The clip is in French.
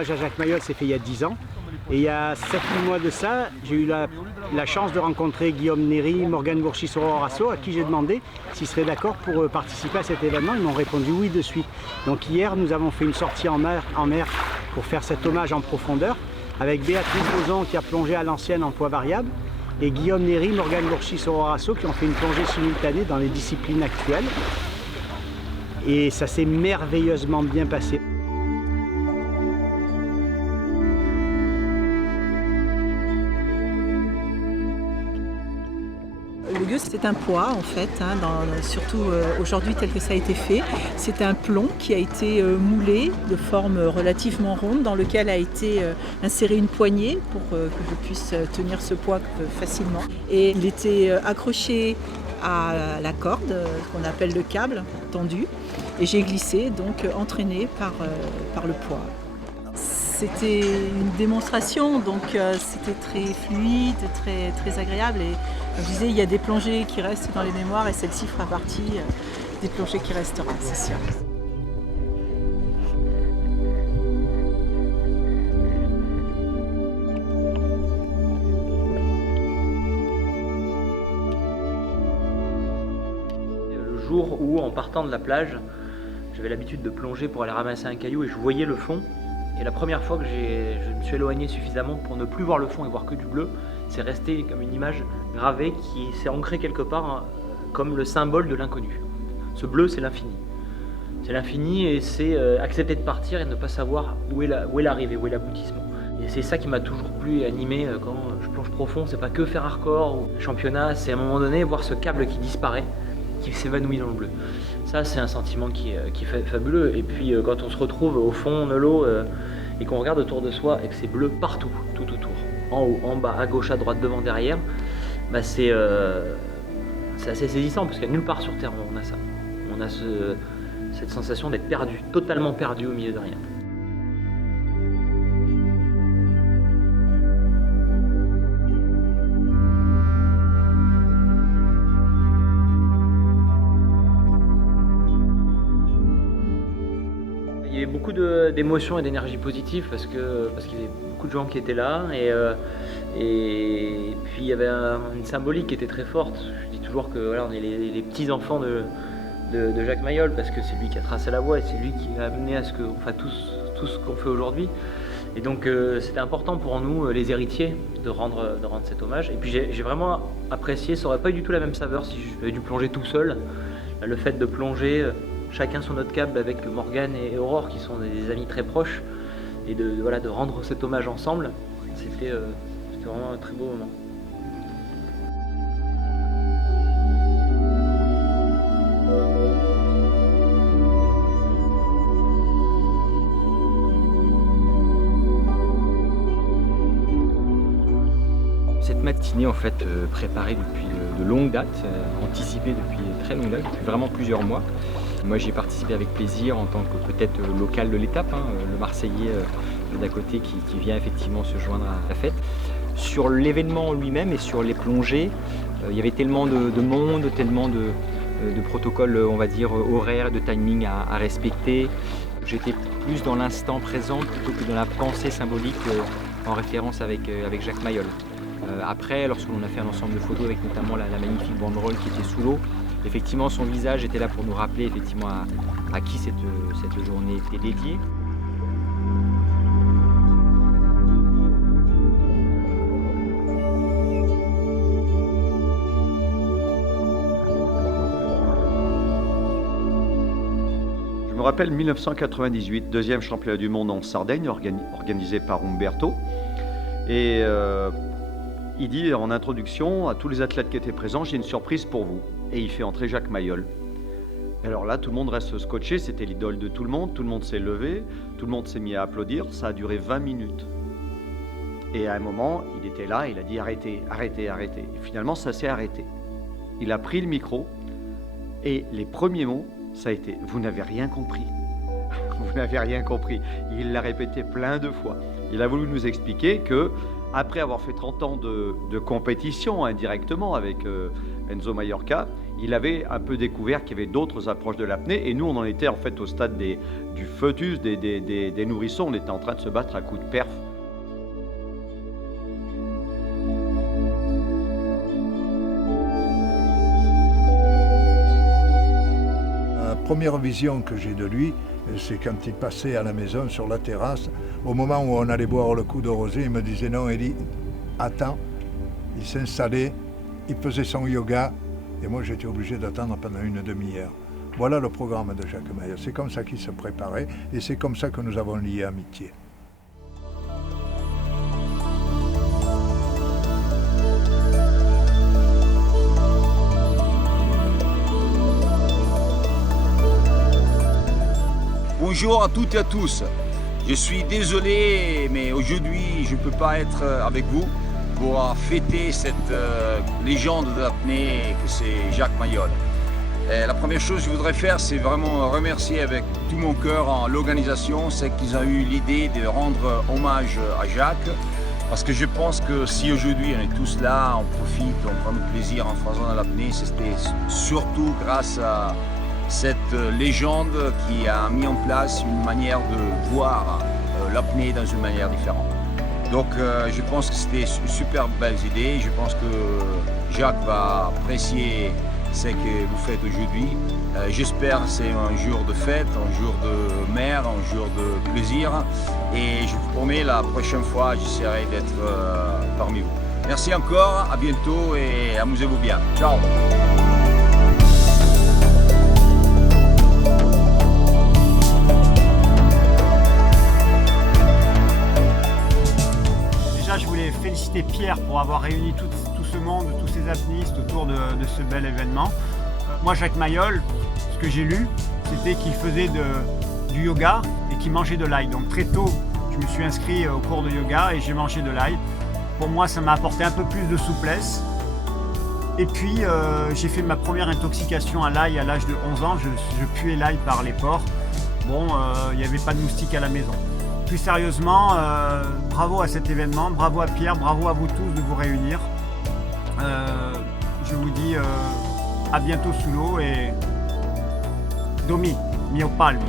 hommage à Jacques Mayol s'est fait il y a 10 ans. Et il y a 7-8 mois de ça, j'ai eu la chance de rencontrer Guillaume Néry, Morgane Bourchi-Sororasso, à qui j'ai demandé s'ils seraient d'accord pour participer à cet événement. Ils m'ont répondu oui de suite. Donc hier, nous avons fait une sortie en mer pour faire cet hommage en profondeur, avec Béatrice Lauzon qui a plongé à l'ancienne en poids variable, et Guillaume Néry, Morgane Bourchi-Sororasso qui ont fait une plongée simultanée dans les disciplines actuelles. Et ça s'est merveilleusement bien passé. Le gueux, c'est un poids en fait, hein, surtout aujourd'hui tel que ça a été fait. C'est un plomb qui a été moulé de forme relativement ronde dans lequel a été inséré une poignée pour que je puisse tenir ce poids facilement. Et il était accroché à la corde, qu'on appelle le câble tendu, et j'ai glissé, donc entraîné par le poids. C'était une démonstration, donc c'était très fluide, très agréable. Et comme je disais, il y a des plongées qui restent dans les mémoires et celle-ci fera partie des plongées qui resteront, c'est sûr. Le jour où, en partant de la plage, j'avais l'habitude de plonger pour aller ramasser un caillou et je voyais le fond. Et la première fois que je me suis éloigné suffisamment pour ne plus voir le fond et voir que du bleu, c'est resté comme une image gravée qui s'est ancrée quelque part, hein, comme le symbole de l'inconnu. Ce bleu, c'est l'infini. C'est l'infini et c'est accepter de partir et de ne pas savoir où est l'arrivée, où est l'aboutissement. Et c'est ça qui m'a toujours plu et animé quand je plonge profond. C'est pas que faire hardcore ou championnat, c'est à un moment donné voir ce câble qui disparaît, qui s'évanouit dans le bleu. Ça, c'est un sentiment qui est fabuleux. Et puis, quand on se retrouve au fond de l'eau et qu'on regarde autour de soi et que c'est bleu partout, tout autour, en haut, en bas, à gauche, à droite, devant, derrière, bah c'est assez saisissant parce qu'il n'y a nulle part sur Terre où on a ça. On a cette sensation d'être perdu, totalement perdu au milieu de rien. Il y avait beaucoup d'émotions et d'énergie positive parce qu'il y avait beaucoup de gens qui étaient là et puis il y avait une symbolique qui était très forte. Je dis toujours que voilà, on est les petits-enfants de Jacques Mayol parce que c'est lui qui a tracé la voie et c'est lui qui a amené à ce qu'on fasse tout ce qu'on fait aujourd'hui. Et donc c'était important pour nous, les héritiers, de rendre cet hommage. Et puis j'ai vraiment apprécié, ça n'aurait pas eu du tout la même saveur si j'avais dû plonger tout seul. Le fait de plonger chacun sur notre câble avec Morgane et Aurore qui sont des amis très proches et de rendre cet hommage ensemble, c'était vraiment un très beau moment. Cette matinée en fait préparée depuis de longue date, anticipée depuis très longue date, depuis vraiment plusieurs mois. Moi j'y ai participé avec plaisir en tant que peut-être local de l'étape, hein, le Marseillais d'à côté qui vient effectivement se joindre à la fête. Sur l'événement lui-même et sur les plongées, il y avait tellement de monde, tellement de protocoles, on va dire, horaires, de timing à respecter. J'étais plus dans l'instant présent plutôt que dans la pensée symbolique en référence avec Jacques Mayol. Après, lorsqu'on a fait un ensemble de photos avec notamment la magnifique banderole qui était sous l'eau, effectivement son visage était là pour nous rappeler effectivement à qui cette journée était dédiée. Je me rappelle 1998, deuxième championnat du monde en Sardaigne, organisé par Umberto. Et il dit en introduction à tous les athlètes qui étaient présents, j'ai une surprise pour vous. Et il fait entrer Jacques Mayol. Alors là, tout le monde reste scotché, c'était l'idole de tout le monde s'est levé, tout le monde s'est mis à applaudir, ça a duré 20 minutes. Et à un moment, il était là, il a dit arrêtez, arrêtez, arrêtez. Et finalement, ça s'est arrêté. Il a pris le micro et les premiers mots, ça a été « Vous n'avez rien compris ». Vous n'avez rien compris. Il l'a répété plein de fois. Il a voulu nous expliquer que, après avoir fait 30 ans de compétition indirectement avec Enzo Mallorca, il avait un peu découvert qu'il y avait d'autres approches de l'apnée. Et nous, on en était en fait au stade du foetus, des nourrissons. On était en train de se battre à coups de perf. La première vision que j'ai de lui, c'est quand il passait à la maison sur la terrasse. Au moment où on allait boire le coup de rosé, il me disait non, Elie, attends. Il s'installait, il faisait son yoga et moi j'étais obligé d'attendre pendant une demi-heure. Voilà le programme de Jacques Mayol. C'est comme ça qu'il se préparait et c'est comme ça que nous avons lié amitié. Bonjour à toutes et à tous. Je suis désolé, mais aujourd'hui je ne peux pas être avec vous pour fêter cette légende de l'apnée que c'est Jacques Mayol. La première chose que je voudrais faire, c'est vraiment remercier avec tout mon cœur l'organisation, c'est qu'ils ont eu l'idée de rendre hommage à Jacques, parce que je pense que si aujourd'hui on est tous là, on profite, on prend du plaisir en faisant l'apnée, c'était surtout grâce à cette légende qui a mis en place une manière de voir l'apnée dans une manière différente. Donc je pense que c'était une super belle idée. Je pense que Jacques va apprécier ce que vous faites aujourd'hui. J'espère que c'est un jour de fête, un jour de mer, un jour de plaisir. Et je vous promets, la prochaine fois, j'essaierai d'être parmi vous. Merci encore, à bientôt et amusez-vous bien. Ciao! Je voulais féliciter Pierre pour avoir réuni tout ce monde, tous ces apnéistes autour de ce bel événement. Moi, Jacques Mayol, ce que j'ai lu, c'était qu'il faisait du yoga et qu'il mangeait de l'ail. Donc très tôt, je me suis inscrit au cours de yoga et j'ai mangé de l'ail. Pour moi, ça m'a apporté un peu plus de souplesse. Et puis, j'ai fait ma première intoxication à l'ail à l'âge de 11 ans. Je puais l'ail par les pores. Bon, il n'y avait pas de moustiques à la maison. Plus sérieusement, bravo à cet événement, bravo à Pierre, bravo à vous tous de vous réunir. Je vous dis à bientôt sous l'eau et Domi, mio palmo.